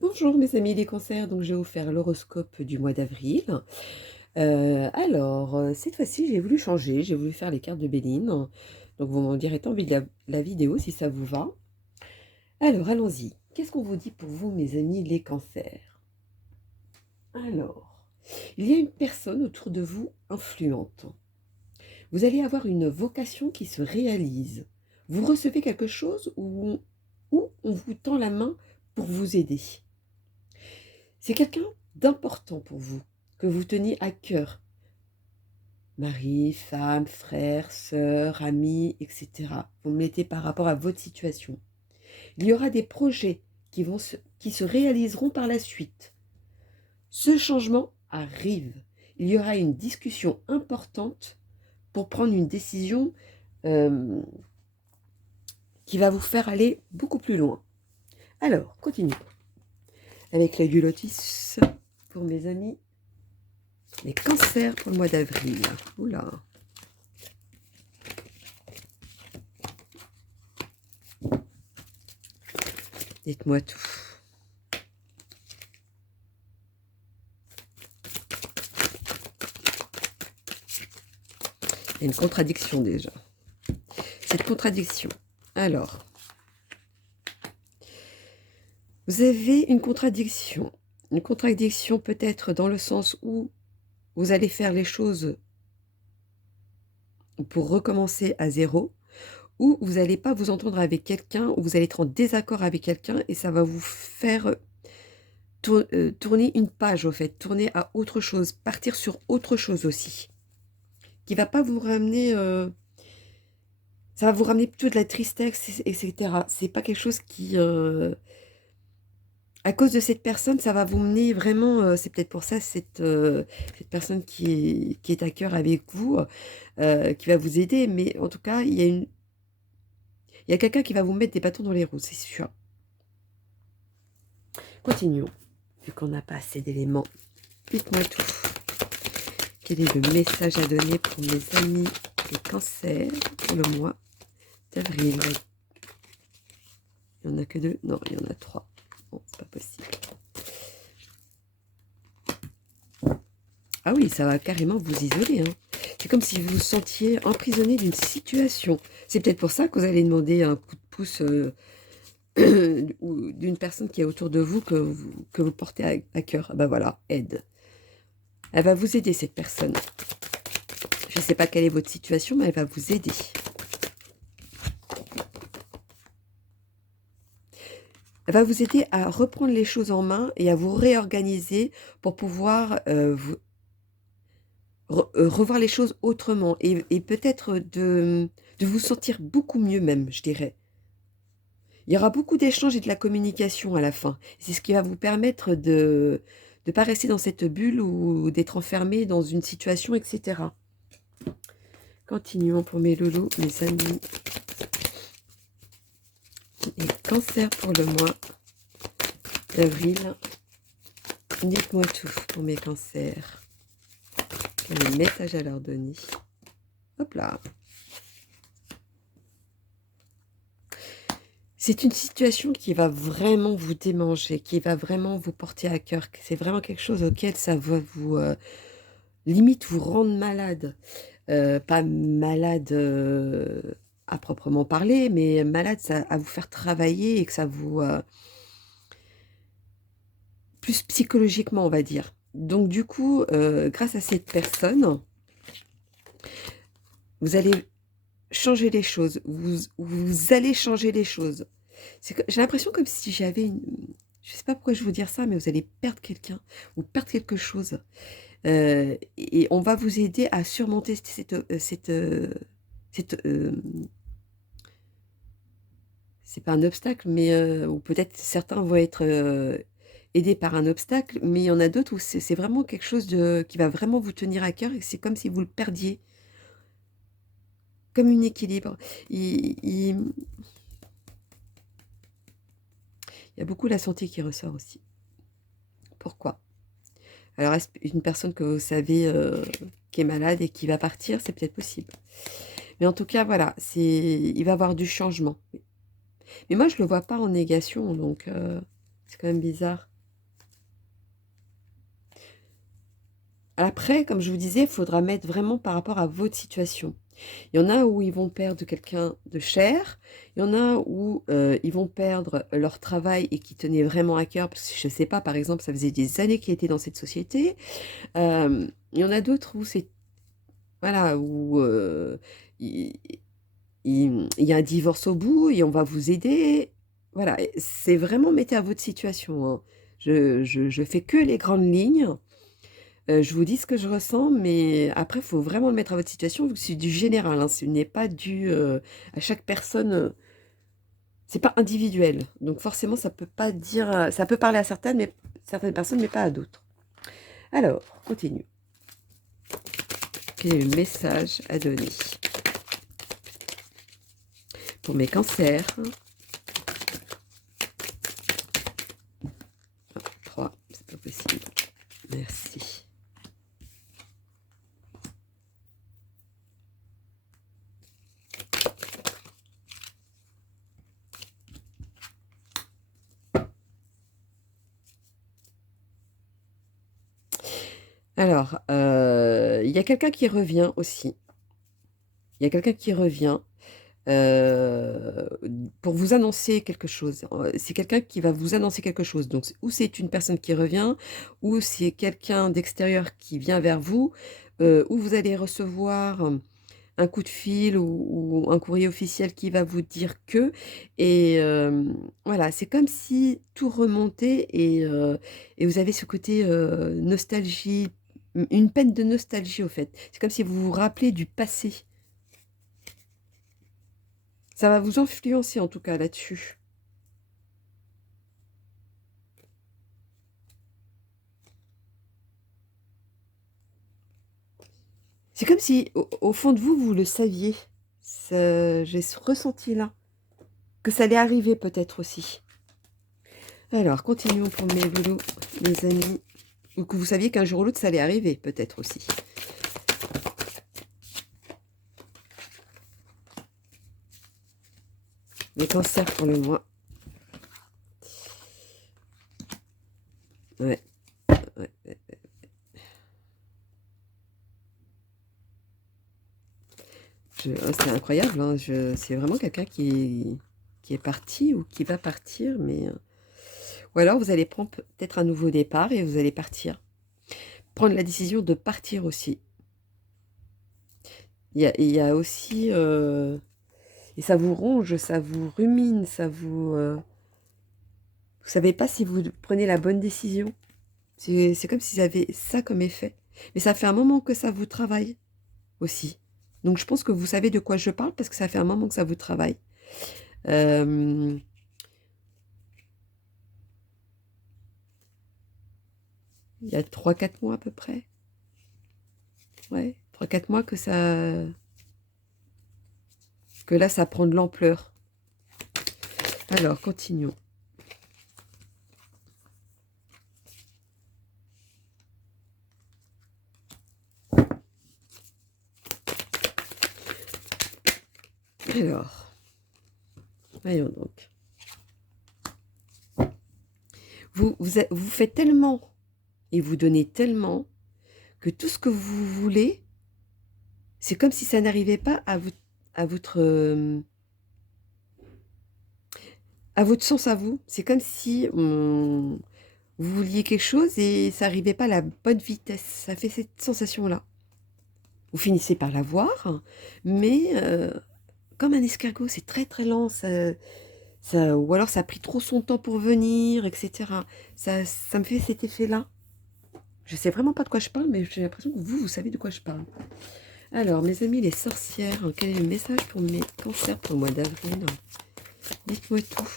Bonjour mes amis les cancers, donc j'ai offert l'horoscope du mois d'avril. Cette fois-ci j'ai voulu changer, j'ai voulu faire les cartes de Béline. Donc vous m'en direz tant la vidéo si ça vous va. Alors allons-y. Qu'est-ce qu'on vous dit pour vous mes amis les cancers? Alors, il y a une personne autour de vous influente. Vous allez avoir une vocation qui se réalise. Vous recevez quelque chose où on vous tend la main pour vous aider. C'est quelqu'un d'important pour vous, que vous teniez à cœur. Mari, femme, frère, sœur, ami, etc. Vous me mettez par rapport à votre situation. Il y aura des projets qui se réaliseront par la suite. Ce changement arrive. Il y aura une discussion importante pour prendre une décision euh, qui va vous faire aller beaucoup plus loin. Alors, continuons. Avec l'œil du lotus, pour mes amis, les cancers pour le mois d'avril. Oula. Dites-moi tout. Il y a une contradiction déjà. Cette contradiction. Alors, vous avez une contradiction. Une contradiction peut-être dans le sens où vous allez faire les choses pour recommencer à zéro, ou vous n'allez pas vous entendre avec quelqu'un, ou vous allez être en désaccord avec quelqu'un, et ça va vous faire tourner une page, au fait, tourner à autre chose, partir sur autre chose aussi, qui va pas vous ramener... ça va vous ramener plutôt de la tristesse, etc. C'est pas quelque chose qui... à cause de cette personne, ça va vous mener vraiment... c'est peut-être pour ça, cette personne qui est à cœur avec vous, qui va vous aider. Mais en tout cas, il y a quelqu'un qui va vous mettre des bâtons dans les roues, c'est sûr. Continuons, vu qu'on n'a pas assez d'éléments. Dites-moi tout. Quel est le message à donner pour mes amis les cancers pour le mois d'avril? Il n'y en a que 2? Non, il y en a 3. Bon, c'est pas possible. Ah oui, ça va carrément vous isoler, hein. C'est comme si vous vous sentiez emprisonné d'une situation. C'est peut-être pour ça que vous allez demander un coup de pouce ou d'une personne qui est autour de vous que vous portez à cœur. Ben voilà, aide. Elle va vous aider, cette personne. Je ne sais pas quelle est votre situation, mais elle va vous aider. Elle va vous aider à reprendre les choses en main et à vous réorganiser pour pouvoir revoir les choses autrement et peut-être de vous sentir beaucoup mieux même, je dirais. Il y aura beaucoup d'échanges et de la communication à la fin. C'est ce qui va vous permettre de ne pas rester dans cette bulle ou d'être enfermé dans une situation, etc. Continuons pour mes loulous, mes amis. Et cancer pour le mois d'avril. Dites-moi tout pour mes cancers. Quel est le message à leur donner? Hop là. C'est une situation qui va vraiment vous démanger, qui va vraiment vous porter à cœur. C'est vraiment quelque chose auquel ça va vous, limite, vous rendre malade. Pas malade à proprement parler, mais malade à vous faire travailler et que ça vous... plus psychologiquement, on va dire. Donc du coup, grâce à cette personne, vous allez changer les choses. Vous allez changer les choses. J'ai l'impression comme si j'avais une... Je ne sais pas pourquoi je vais vous dire ça, mais vous allez perdre quelqu'un ou perdre quelque chose. Et on va vous aider à surmonter c'est pas un obstacle, mais ou peut-être certains vont être aidés par un obstacle, mais il y en a d'autres où c'est vraiment quelque chose qui va vraiment vous tenir à cœur et c'est comme si vous le perdiez, comme un équilibre. Il y a beaucoup la santé qui ressort aussi. Pourquoi? Alors, est-ce une personne que vous savez qui est malade et qui va partir, c'est peut-être possible. Mais en tout cas, voilà, il va y avoir du changement. Mais moi, je ne le vois pas en négation, donc C'est quand même bizarre. Après, comme je vous disais, il faudra mettre vraiment par rapport à votre situation. Il y en a où ils vont perdre quelqu'un de cher, il y en a où ils vont perdre leur travail et qui tenait vraiment à cœur, parce que je ne sais pas, par exemple, ça faisait des années qu'ils étaient dans cette société. Il y en a d'autres où c'est, voilà, où il, il y a un divorce au bout et on va vous aider. Voilà, c'est vraiment mettez à votre situation, hein. Je fais que les grandes lignes. Je vous dis ce que je ressens, mais après, il faut vraiment le mettre à votre situation, vu que c'est du général, hein, ce n'est pas dû à chaque personne, c'est pas individuel. Donc forcément, ça peut pas dire, ça peut parler à certaines personnes, mais pas à d'autres. Alors, continue. Quel est le message à donner pour mes cancers? 3, c'est pas possible. Merci. Alors, il y a quelqu'un qui revient aussi. Il y a quelqu'un qui revient euh, pour vous annoncer quelque chose. C'est quelqu'un qui va vous annoncer quelque chose. Donc, ou c'est une personne qui revient, ou c'est quelqu'un d'extérieur qui vient vers vous, ou vous allez recevoir un coup de fil ou un courrier officiel qui va vous dire que. Et voilà, c'est comme si tout remontait et vous avez ce côté nostalgie, une peine de nostalgie au fait. C'est comme si vous vous rappelez du passé. Ça va vous influencer en tout cas là-dessus. C'est comme si au fond de vous, vous le saviez. J'ai ce ressenti-là. Que ça allait arriver peut-être aussi. Alors, continuons pour mes loulous, mes amis. Ou que vous saviez qu'un jour ou l'autre, ça allait arriver, peut-être aussi. Les cancers pour le mois. Ouais. Ouais. Oh, c'est incroyable, hein. C'est vraiment quelqu'un qui est parti ou qui va partir, mais... Ou alors, vous allez prendre peut-être un nouveau départ et vous allez partir. Prendre la décision de partir aussi. Il y a aussi... et ça vous ronge, ça vous rumine, ça vous... vous savez pas si vous prenez la bonne décision. C'est comme si ça avait ça comme effet. Mais ça fait un moment que ça vous travaille aussi. Donc je pense que vous savez de quoi je parle parce que ça fait un moment que ça vous travaille. Euh, il y a 3-4 mois à peu près. Ouais, 3-4 mois que ça... que là, ça prend de l'ampleur. Alors, continuons. Alors, voyons donc. Vous faites tellement et vous donnez tellement que tout ce que vous voulez, c'est comme si ça n'arrivait pas à votre sens à vous. C'est comme si vous vouliez quelque chose et ça n'arrivait pas à la bonne vitesse. Ça fait cette sensation-là. Vous finissez par l'avoir, mais comme un escargot, c'est très très lent. Ou alors ça a pris trop son temps pour venir, etc. Ça me fait cet effet-là. Je sais vraiment pas de quoi je parle, mais j'ai l'impression que vous savez de quoi je parle. Alors, mes amis les sorcières, quel est le message pour mes cancers pour le mois d'avril? Dites-moi tout.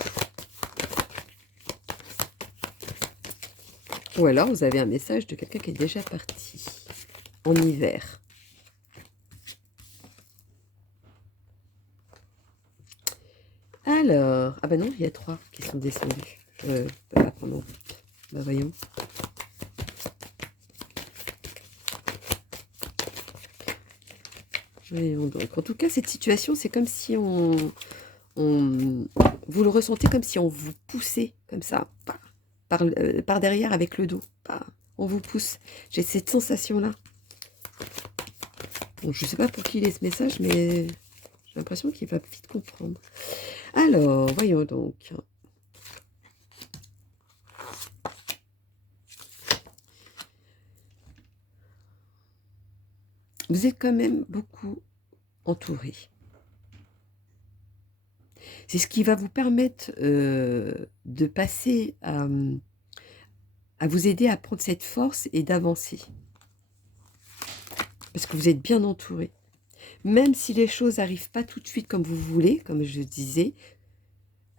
Ou alors, vous avez un message de quelqu'un qui est déjà parti en hiver. Alors, ah bah non, il y a 3 qui sont descendus. Je ne peux pas prendre en compte. Bah voyons. Voyons donc. En tout cas, cette situation, c'est comme si vous le ressentez comme si on vous poussait comme ça. par derrière avec le dos. Bah, on vous pousse. J'ai cette sensation-là. Bon, je ne sais pas pour qui il est ce message, mais j'ai l'impression qu'il va vite comprendre. Alors, voyons donc. Vous êtes quand même beaucoup entouré. C'est ce qui va vous permettre de passer à vous aider à prendre cette force et d'avancer. Parce que vous êtes bien entouré. Même si les choses n'arrivent pas tout de suite comme vous voulez, comme je disais,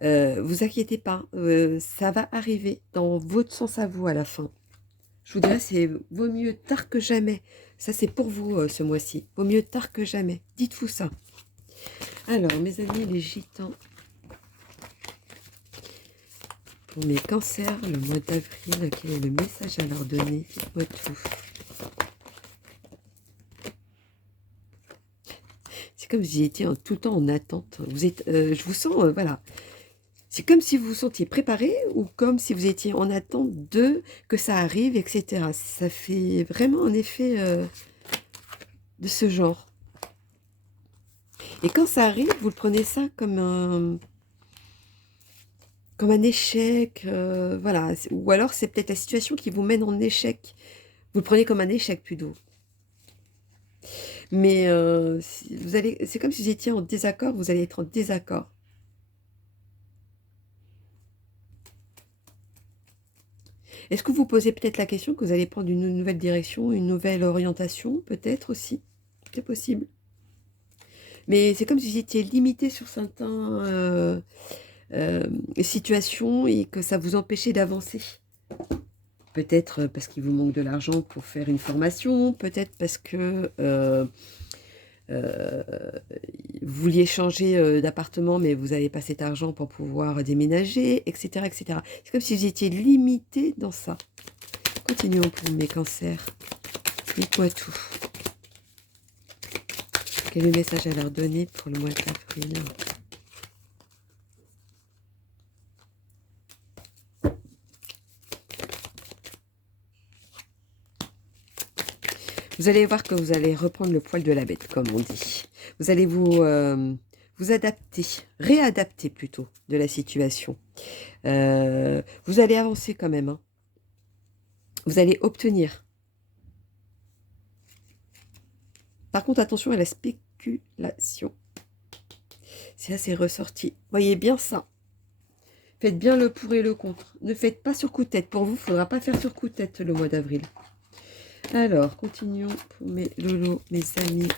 vous inquiétez pas, ça va arriver dans votre sens à vous à la fin. Je vous dirais, c'est vaut mieux tard que jamais. Ça, c'est pour vous ce mois-ci. Vaut mieux tard que jamais. Dites-vous ça. Alors, mes amis les gitans, pour mes cancers, le mois d'avril, quel est le message à leur donner? Dites-moi tout. C'est comme si vous étiez tout le temps en attente. Vous êtes, je vous sens, voilà. C'est comme si vous vous sentiez préparé ou comme si vous étiez en attente de que ça arrive, etc. Ça fait vraiment un effet de ce genre. Et quand ça arrive, vous le prenez ça comme un échec, voilà. Ou alors c'est peut-être la situation qui vous mène en échec. Vous le prenez comme un échec plutôt. Mais c'est comme si vous étiez en désaccord, vous allez être en désaccord. Est-ce que vous posez peut-être la question que vous allez prendre une nouvelle direction, une nouvelle orientation, peut-être aussi? C'est possible. Mais c'est comme si vous étiez limité sur certaines situations et que ça vous empêchait d'avancer. Peut-être parce qu'il vous manque de l'argent pour faire une formation, peut-être parce que vous vouliez changer d'appartement, mais vous n'avez pas cet argent pour pouvoir déménager, etc. etc. C'est comme si vous étiez limité dans ça. Continuons pour mes cancers. Dites-moi tout. Quel est le message à leur donner pour le mois d'avril? Vous allez voir que vous allez reprendre le poil de la bête, comme on dit. Vous allez vous adapter, réadapter plutôt de la situation. Vous allez avancer quand même. Hein. Vous allez obtenir. Par contre, attention à la spéculation. C'est assez ressorti. Voyez bien ça. Faites bien le pour et le contre. Ne faites pas sur coup de tête. Pour vous, il ne faudra pas faire sur coup de tête le mois d'avril. Alors, continuons pour mes lolos, mes amis.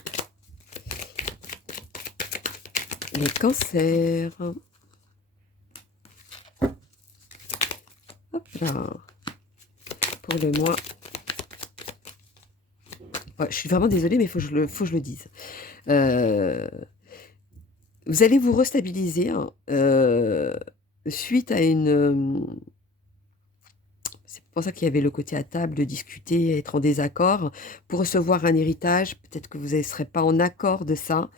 Les cancers. Hop là. Pour le mois. Ouais, je suis vraiment désolée, mais il faut que je le dise. Vous allez vous restabiliser hein, suite à une... c'est pour ça qu'il y avait le côté à table, de discuter, être en désaccord. Pour recevoir un héritage, peut-être que vous ne serez pas en accord de ça.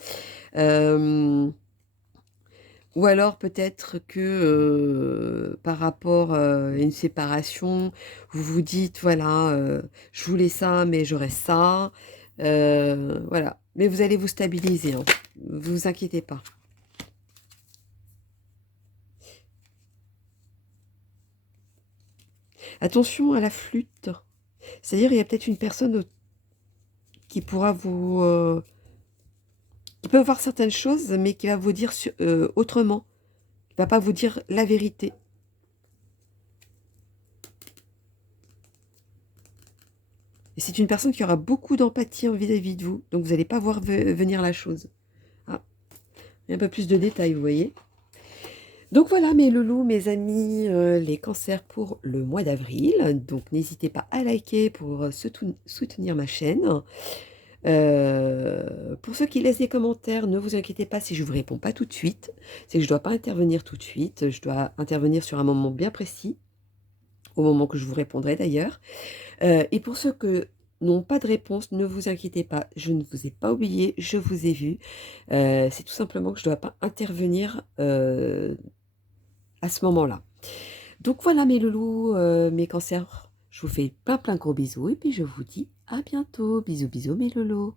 Ou alors peut-être que par rapport à une séparation, vous vous dites, voilà, je voulais ça, mais j'aurais ça. Voilà. Mais vous allez vous stabiliser, hein. Vous inquiétez pas. Attention à la flûte. C'est-à-dire, il y a peut-être une personne qui pourra vous... qui peut voir certaines choses, mais qui va vous dire autrement. Qui ne va pas vous dire la vérité. Et c'est une personne qui aura beaucoup d'empathie vis-à-vis de vous. Donc, vous n'allez pas voir venir la chose. Ah, il y a un peu plus de détails, vous voyez. Donc voilà mes loulous, mes amis, les cancers pour le mois d'avril. Donc n'hésitez pas à liker pour soutenir ma chaîne. Pour ceux qui laissent des commentaires, ne vous inquiétez pas si je ne vous réponds pas tout de suite. C'est que je ne dois pas intervenir tout de suite. Je dois intervenir sur un moment bien précis, au moment que je vous répondrai d'ailleurs. Et pour ceux que n'ont pas de réponse, ne vous inquiétez pas, je ne vous ai pas oublié, je vous ai vu. C'est tout simplement que je ne dois pas intervenir à ce moment-là. Donc voilà mes loulous, mes cancers, je vous fais plein plein gros bisous et puis je vous dis à bientôt. Bisous bisous mes loulous.